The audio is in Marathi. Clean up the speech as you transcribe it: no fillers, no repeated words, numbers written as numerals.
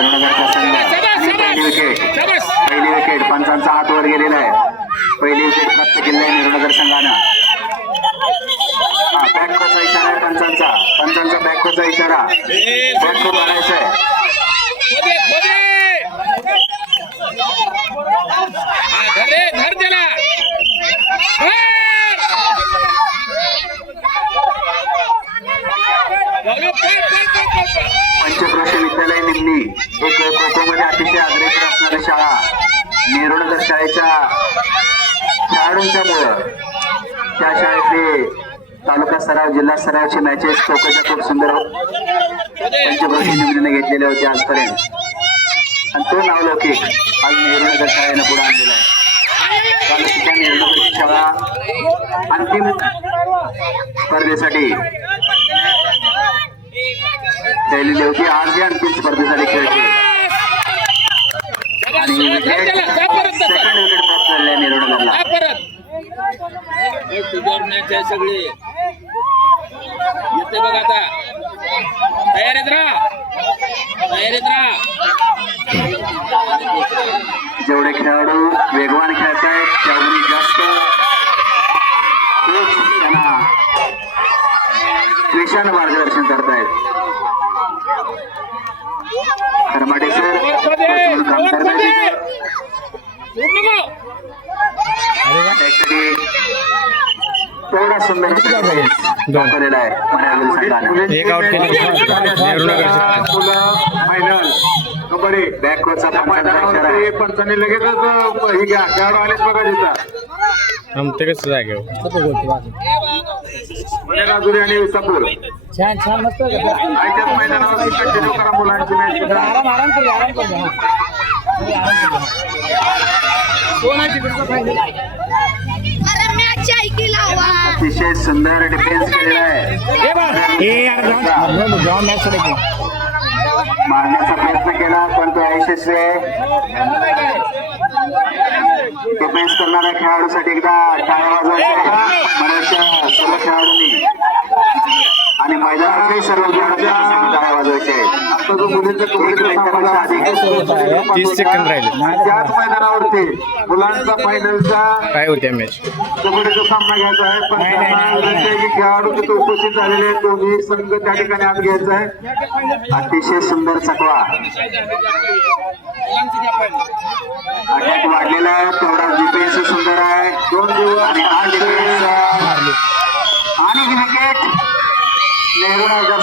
नेहरूनगरचा संघ. पहिली विकेट पंचांचा हात वर गेलेला आहे. पहिली विकेट प्राप्त केली आहे नेहरूनगर संघानं. बॅककोचा इशारा आहे पंचांचा बॅककोचा इशारा. बॅकको काढायचा आहे. पंचक्रोशी विद्यालय निमणी एक खो मध्ये अतिशय अग्रेसर असणारी शाळा. नेहरूनगर शाळेच्या खेळाडूंच्या मुळे त्या शाळेतले तालुका सराव जिल्हा सरावचे मॅचेस खो-खोच्या खूप सुंदर पंचक्रोशी निमणीने घेतलेले होते आजपर्यंत. आणि तो नावलौकिक आज नेहरूनगर शाळेनं पुढे आणलेला आहे. काल सुद्धा नेहरूनगरची शाळा अंतिम स्पर्धेसाठी खेळलेली होती. आज ही अंतिम स्पर्धेसाठी खेळते आणि सेकंड विकेट प्राप्त झाले नेहरूनगरला. सगळे येते बघ आता. तयारीत राहा. जेवढे खेळाडू वेगवान खेळत आहेत तेवढी जास्त त्यांना त्रिशानं मार्गदर्शन करतायत. खरमाटे सर काम करतायत. तेवढा सुंदर दाखवलेला आहे एक आउट केलं फायनल कबड्डी. बॅकवरचा पंचाने लगेचच ही घ्या खेळाडू आलेच बघा तिथं. आमते कसं जागेवर राजुरी आणि विसापूर छान मस्त आयत्याच मैदानावर कंटिन्यू करा मुलांची मॅच. आराम करूया अतिशय सुंदर डिफेन्स केलेला आहे. मारण्याचा प्रयत्न केला पण तो अयशस्वी आहे. डिफेन्स करणाऱ्या खेळाडूसाठी एकदा टाळ्या वाजवायच्या बऱ्याचशा सर्व खेळाडूंनी आणि मैदानातही सर्व खेळाडूंच्या टाळ्या वाजवायच्या आहेत. आता जो मुलींचा 30 सेकंद राहिले. त्याच मैदानावरती मुलांचा फायनलचा काय होत्या मॅच कबड्डीचा सामना घ्यायचा आहे. पण खेळाडू तिथे उपस्थित झालेले आहेत. दोन्ही संघ त्या ठिकाणी आज घ्यायचा आहे. अतिशय सुंदर चकवा अटॅक वाढलेला आहे. तेवढा डिफेन्स सुंदर आहे. 2 दिवस आणि 8 डिफेन्स आणि विकेट नेहरूनगर